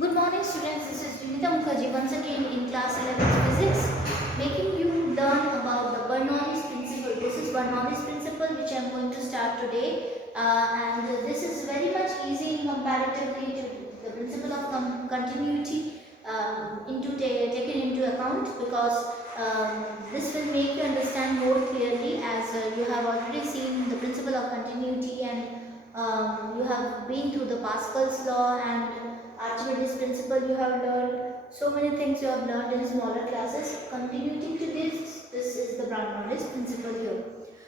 Good morning students, this is Junita Mukherjee once again in class 11 physics, making you learn about the Bernoulli's principle. This is Bernoulli's principle which I am going to start today, and this is very much easy in comparatively to the principle of continuity taken into account, because this will make you understand more clearly, as you have already seen the principle of continuity, and you have been through the Pascal's law and Archimedes principle. You have learned so many things, you have learned in smaller classes. Continuing to this is the Bernoulli's principle here.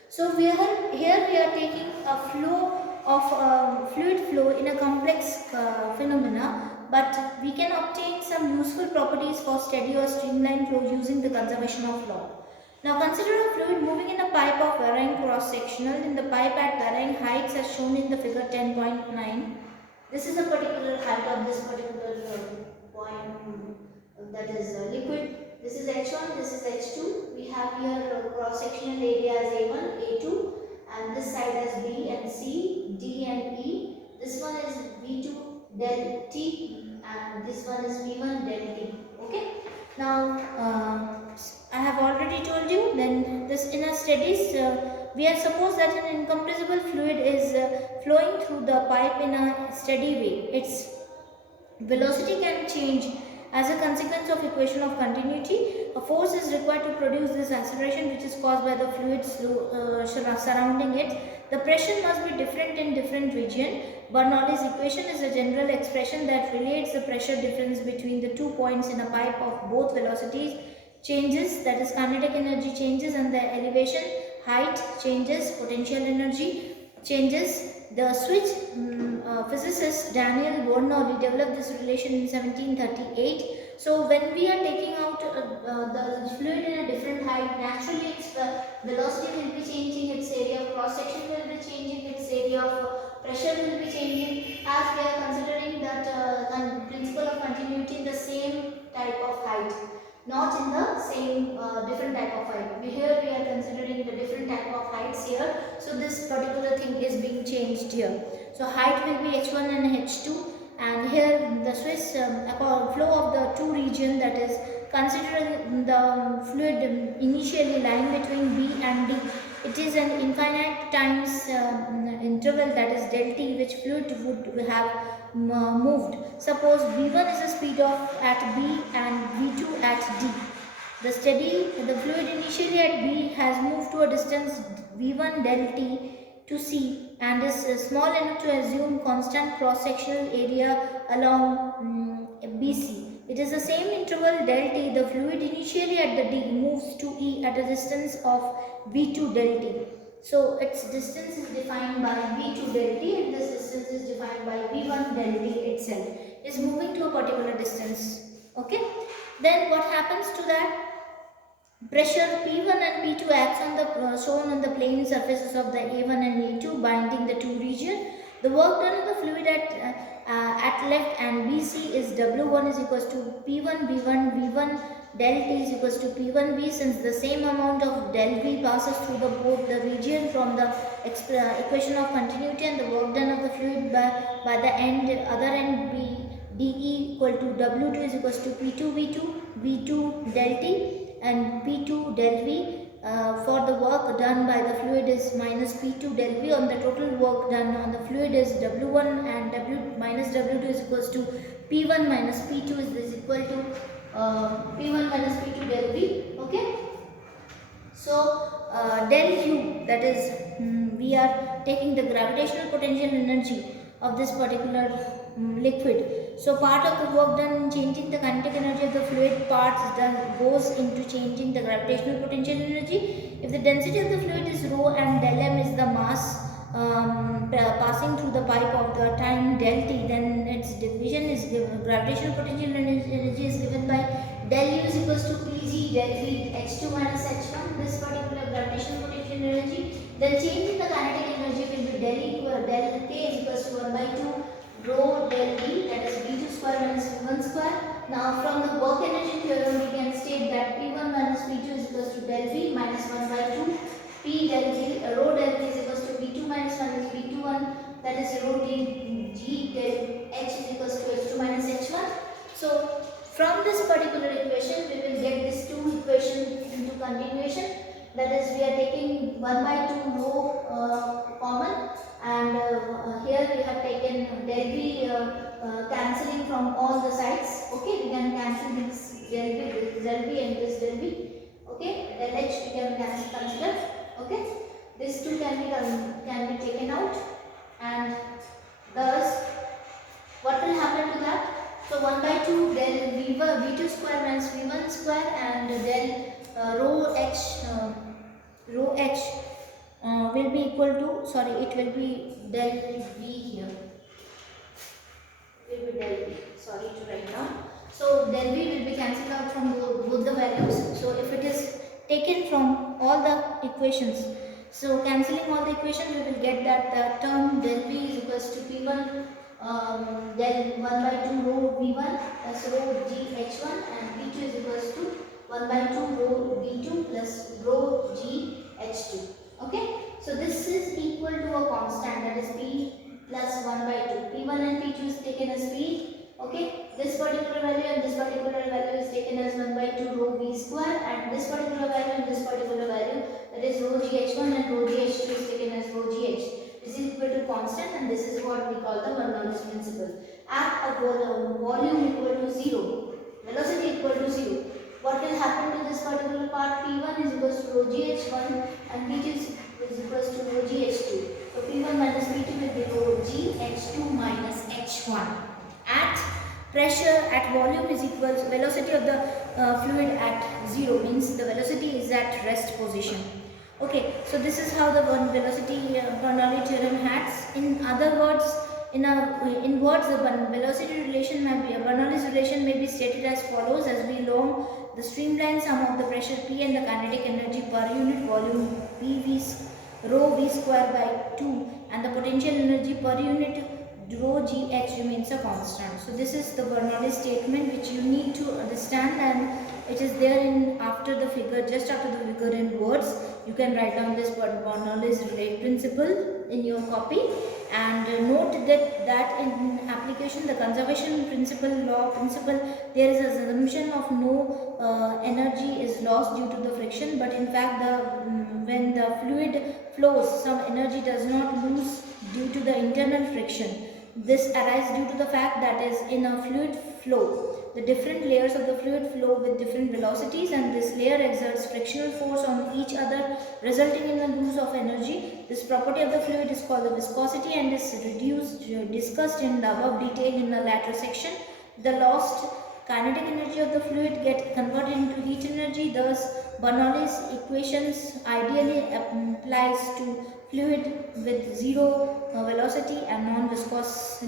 So here we are taking a flow of fluid flow in a complex phenomena, but we can obtain some useful properties for steady or streamlined flow using the conservation of law. Now consider a fluid moving in a pipe of varying cross-sectional in the pipe at varying heights as shown in the figure 10.9. This is the particular height of this particular point, that is liquid. This is H1, this is H2. We have here cross-sectional area as A1, A2, and this side as B and C, D and E. This one is V2 del T, and this one is V1 del T. Okay. Now I have already told you. Then this in a steady we are suppose that an incompressible fluid is flowing through the pipe in a steady way. Its velocity can change as a consequence of equation of continuity. A force is required to produce this acceleration, which is caused by the fluid surrounding it. The pressure must be different in different region. Bernoulli's equation is a general expression that relates the pressure difference between the 2 points in a pipe of both velocities changes, that is kinetic energy changes, and the elevation height changes, potential energy changes. The Swiss physicist Daniel Bernoulli developed this relation in 1738. So when we are taking out the fluid in a different height, naturally its velocity will be changing, its area of cross section will be changing, its area of pressure will be changing, as we are considering that principle of continuity in the same type of height, not in the same different type of height. Here we are considering the different type of heights here. So this particular thing is being changed here. So height will be H1 and H2, and here the Swiss flow of the two region, that is considering the fluid initially lying between B and D. It is an infinite times interval, that is del t, which fluid would have moved. Suppose V1 is the speed of at B and V2 at D. The fluid initially at B has moved to a distance V1 del T to C and is small enough to assume constant cross-sectional area along BC. It is the same interval del T. The fluid initially at the D moves to E at a distance of V2 del T. So its distance is defined by V2 del T, and this distance is defined by V1 del T itself. It is moving to a particular distance. Okay. Then what happens to that? Pressure P1 and P2 acts on the shown on the plane surfaces of the A1 and A2, binding the two region. The work done on the fluid at left and BC is W1 is equals to P1 V1 V1 del T is equals to P1 V, since the same amount of del V passes through both the region from the equation of continuity, and the work done of the fluid by the other end B dE equal to W2 is equals to P2 V2 V2 del T, and P2 del V for the work done by the fluid is minus P2 del V on the total work done on the fluid is W1, and W minus W2 is equals to P1 minus P2 is equal to P1 minus P2 del V. Okay. So del U, that is we are taking the gravitational potential energy of this particular liquid. So part of the work done in changing the kinetic energy of the fluid parts goes into changing the gravitational potential energy. If the density of the fluid is rho and del m is the mass passing through the pipe of the time del t, then its division is given, gravitational potential energy is given by del u is equals to Pg del V H2 minus H1, this particular gravitational potential energy. Then changing the kinetic energy will be del K is equals to 1 by 2 rho del V, that is V2 square minus V1 square. Now from the work energy theorem we can state that P1 minus P2 is equals to del V minus 1 by 2 P del V, rho del V is equals to V2 minus 1 is V21, that is rho d G del H is equals to H2 minus H1. So from this particular equation we will get these two equations into continuation. That is, we are taking 1 by 2 rho common, and here we have taken del v cancelling from all the sides. Okay, we can cancel this del v and this del v. Okay, del h we can consider. Okay, these two can be taken out, and thus what will happen to that? So 1 by 2 del v2 square minus v1 square, and del rho h will be equal to, sorry, it will be del v here. It will be del v. Sorry to write down. So del v will be cancelled out from both the values. So if it is taken from all the equations, so cancelling all the equations, we will get that the term del v is equals to p1 del 1 by 2 rho v1 plus rho g h1, and v2 is equals to 1 by 2 rho v2 plus rho g h2. Okay, so this is equal to a constant, that is p plus 1 by 2. p1 and p2 is taken as p. Okay, this particular value and this particular value is taken as 1 by 2 rho v square, and this particular value and this particular value, that is rho gh1 and rho gh2, is taken as rho gh. This is equal to constant, and this is what we call the Bernoulli's principle. At a volume equal to 0, velocity equal to 0, what will happen to this particular part? P1 is equals to rho gh1 and P2 is equals to rho gh2. So P1 minus P2 will be rho gh2 minus h1. At pressure, at volume is equals velocity of the fluid at 0, means the velocity is at rest position. Okay, so this is how the velocity Bernoulli theorem has. In other words, in words, the velocity relation may be, Bernoulli's relation may be stated as follows: as we long the streamline sum of the pressure P and the kinetic energy per unit volume PV rho v square by 2, and the potential energy per unit rho gh remains a constant. So this is the Bernoulli statement which you need to understand, and it is there in after the figure, just after the figure in words. You can write down this Bernoulli's principle in your copy, and note that in application, the conservation law principle, there is an assumption of no energy is lost due to the friction, but in fact when the fluid flows, some energy does not lose due to the internal friction. This arises due to the fact that is in a fluid flow, the different layers of the fluid flow with different velocities, and this layer exerts frictional force on each other, resulting in a loss of energy. This property of the fluid is called the viscosity and is discussed in the above detail in the latter section. The lost kinetic energy of the fluid get converted into heat energy. Thus, Bernoulli's equations ideally applies to fluid with zero velocity and non-viscous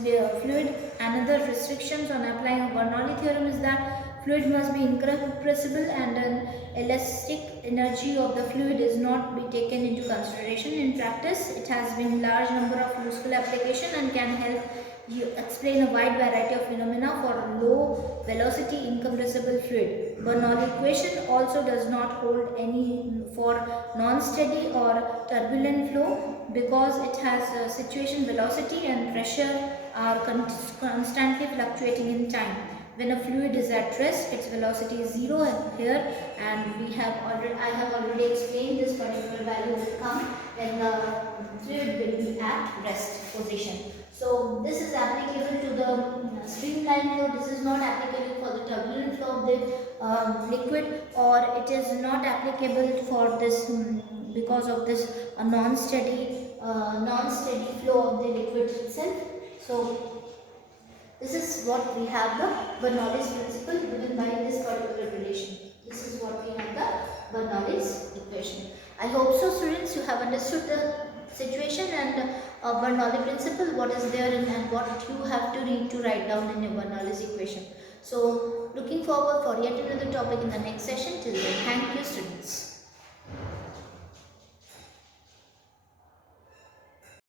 fluid. Another restrictions on applying a Bernoulli theorem is that fluid must be incompressible, and an elastic energy of the fluid is not be taken into consideration. In practice, it has been large number of useful application and can help you explain a wide variety of phenomena for low velocity incompressible fluid. Bernoulli equation also does not hold any for non-steady or turbulent flow, because it has a situation velocity and pressure are constantly fluctuating in time. When a fluid is at rest, its velocity is 0 here, and I have already explained this particular value will come when the fluid will be at rest position. So this is applicable to the streamline flow. This is not applicable for the turbulent flow of the liquid, or it is not applicable for this because of this non-steady flow of the liquid itself. So this is what we have the Bernoulli's principle given by this particular relation. This is what we have the Bernoulli's equation. I hope so, students, you have understood the situation and Bernoulli principle, what is there and what you have to need to write down in your Bernoulli's equation. So looking forward for yet another topic in the next session. Till then, thank you, students.